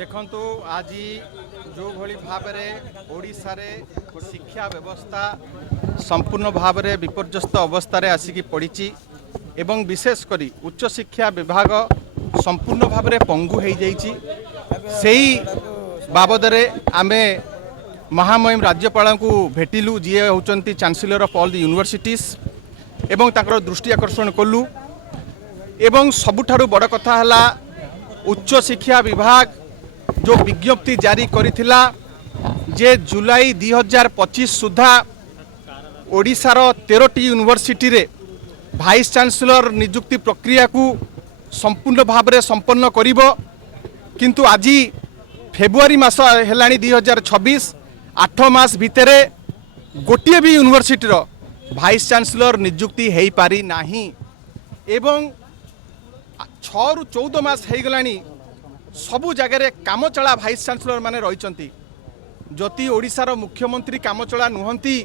देखंतु आज जो भली भाव ओडिशा रे शिक्षा व्यवस्था संपूर्ण भाव में विपर्यस्त अवस्था आसिकी पड़ी एवं विशेष करी उच्च शिक्षा विभाग संपूर्ण भाव में पंगु हो जाइए। सेही बाबद आमे महामहिम राज्यपाल को भेटिलु जी होचंती chancellor of all the universities एवं ताकर दृष्टि आकर्षण कलु एवं सबुठारु बड़ कथा हला उच्च शिक्षा विभाग जो विज्ञप्ति जारी करिथिला जे जुलाई 2025 सुधा ओडिशार 13टी यूनिवर्सिटी रे वाइस चांसेलर नियुक्ति प्रक्रिया को संपूर्ण भाव में संपन्न करिवो। किंतु आज फेब्रुआरी मास हेलाणी 2026 8 मास भितरे गोटे भी यूनिवर्सिटी रो वाइस चांसेलर नियुक्ति हो पारि नाही एवं 6 रु 14 मास हो गलानी सबु जगह कामचला वाइस चांसेलर माने रही। जदि ओडिशार मुख्यमंत्री कामचला नुहंती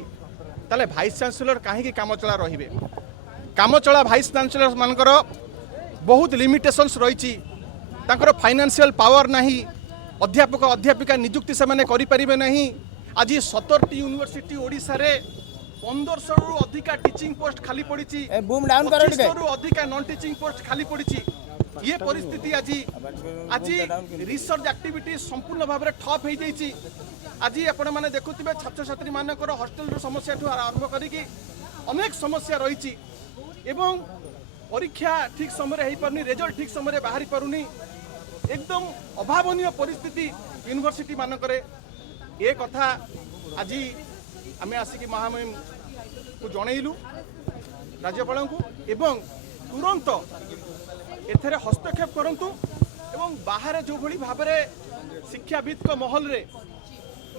ताले वाइस चांसेलर कहीं कामचला रहिबे। कामचला वाइस चांसेलर मानकर बहुत लिमिटेशंस रही, फाइनेंशियल पावर नहीं, अध्यापक अध्यापिका नियुक्ति से माने करि परिबे नहीं। आज 17टी यूनिवर्सिटी ओडिशा रे 1500 रु अधिका टीचिंग पोस्ट खाली पड़ी, 2500 रु अधिका नॉन टीचिंग पोस्ट खाली पड़ी। ये परिस्थिति आज रिसर्च एक्टिविटी संपूर्ण भाव में ठप हो जाइए। आज आपण मैंने देखुवे छात्र छात्री मानकर हॉस्टल समस्या ठू आरंभ करी अनेक समस्या रही एवं परीक्षा ठीक समय हो पारुनी, रिजल्ट ठीक समय बाहरी पारुनी, एकदम अभावनीय परिस्थिति यूनिवर्सिटी मानकर। ये कथा आज आम आसिक महामहिम को जनइलु राज्यपाल को एवं तुरंत एथरे हस्तक्षेप करंतु एवं बाहर जो भली भाव में शिक्षाविद को महल रे,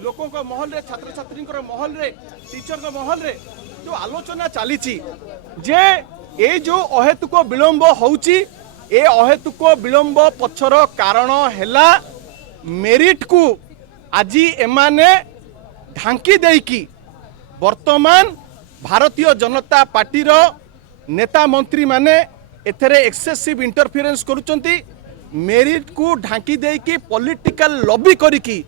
लोकों को महल रे, छात्र छात्री महल रे, टीचर को महल रे जो आलोचना चली जे ए जो अहेतुक विलंब होउची, ए अहेतुक विलंब पछर कारण हैला मेरिट को आज एमाने ढांकी देकी वर्तमान भारतीय जनता पार्टी रो नेता मंत्री माने एथरे एक्सेसिव इंटरफेरेंस करुचंती। मेरिट को ढांकी देकी पॉलिटिकल लॉबी करिकी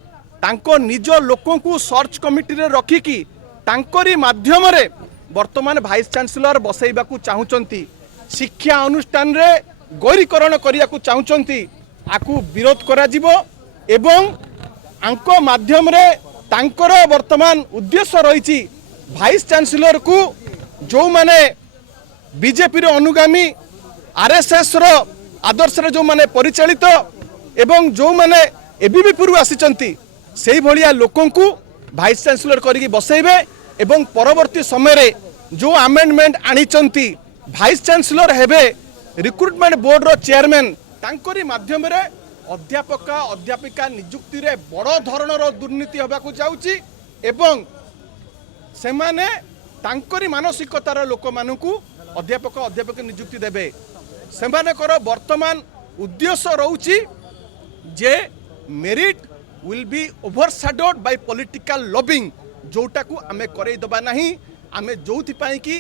तांको निज लोकों को सर्च कमिटी रे रखिकी तांकरी माध्यम रे वर्तमान वाइस चांसेलर बसैबा को चाहुचंती। शिक्षा अनुष्ठान रे गौरीकरण करिया को चाहुचंती। आकु विरोध करा जिवो एवं आंको माध्यम रे तांकर वर्तमान उद्देश्य रही वाइस चांसेलर को जो माने बीजेपी रो अनुगामी आरएसएस रो आदर्श रे जो माने परिचालित एवं जो माने एबीवी पूर्व आसीचंती सेही भलिया लोकों को वाइस चांसेलर करिकी बसैबे एवं परवर्ती समय रे जो अमेंडमेंट आनीचंती वाइस चांसेलर हेबे रिक्रुटमेंट बोर्ड रो चेयरमैन तांकरी माध्यम रे अध्यापक अध्यापिका नियुक्ति रे बड़ धरणर दुर्नीति होबा को जाउची एवं से माने तांकरी मानसिकतार लोक मानकू अध्यापक अध्यापक नियुक्ति देबे। सेमानकर वर्तमान उद्देश्य रहउची जे merit will be overshadowed by political lobbying, जोटा को आमे करे दबा नहीं। आमे जोथि पाई कि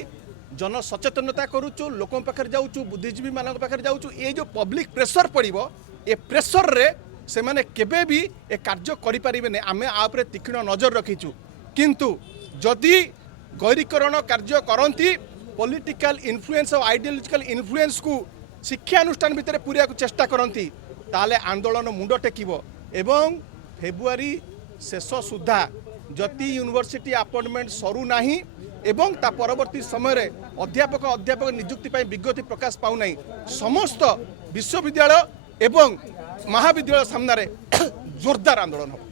जन सचेतनता करूचु, लोकों पाखर जाउचु, बुद्धिजीवी मानक पाखर जाउचु। ये जो पब्लिक प्रेशर पड़िबो ए प्रेशर रे से माने केबे भी ए कार्य करि परिबे ने। आमे आ ऊपर तीक्ष्ण नजर रखिचु, किंतु जदि गौरीकरण कार्य करंती पॉलिटिकल इन्फ्लुएंस और आइडियोलॉजिकल इन्फ्लुएंस को शिक्षा अनुष्ठान भितर पूरा को चेष्टा करंती ताले आंदोलन मुंड टेकिबो एवं फेब्रुआरी शेष सुधा जति यूनिवर्सिटी अपॉइंटमेंट सरू नाही एवं ता परवर्ती समय रे अध्यापक अध्यापक नियुक्ति पाई विज्ञप्ति प्रकाश पाउ नाही समस्त विश्वविद्यालय एवं महाविद्यालय सामने जोरदार आंदोलन हो।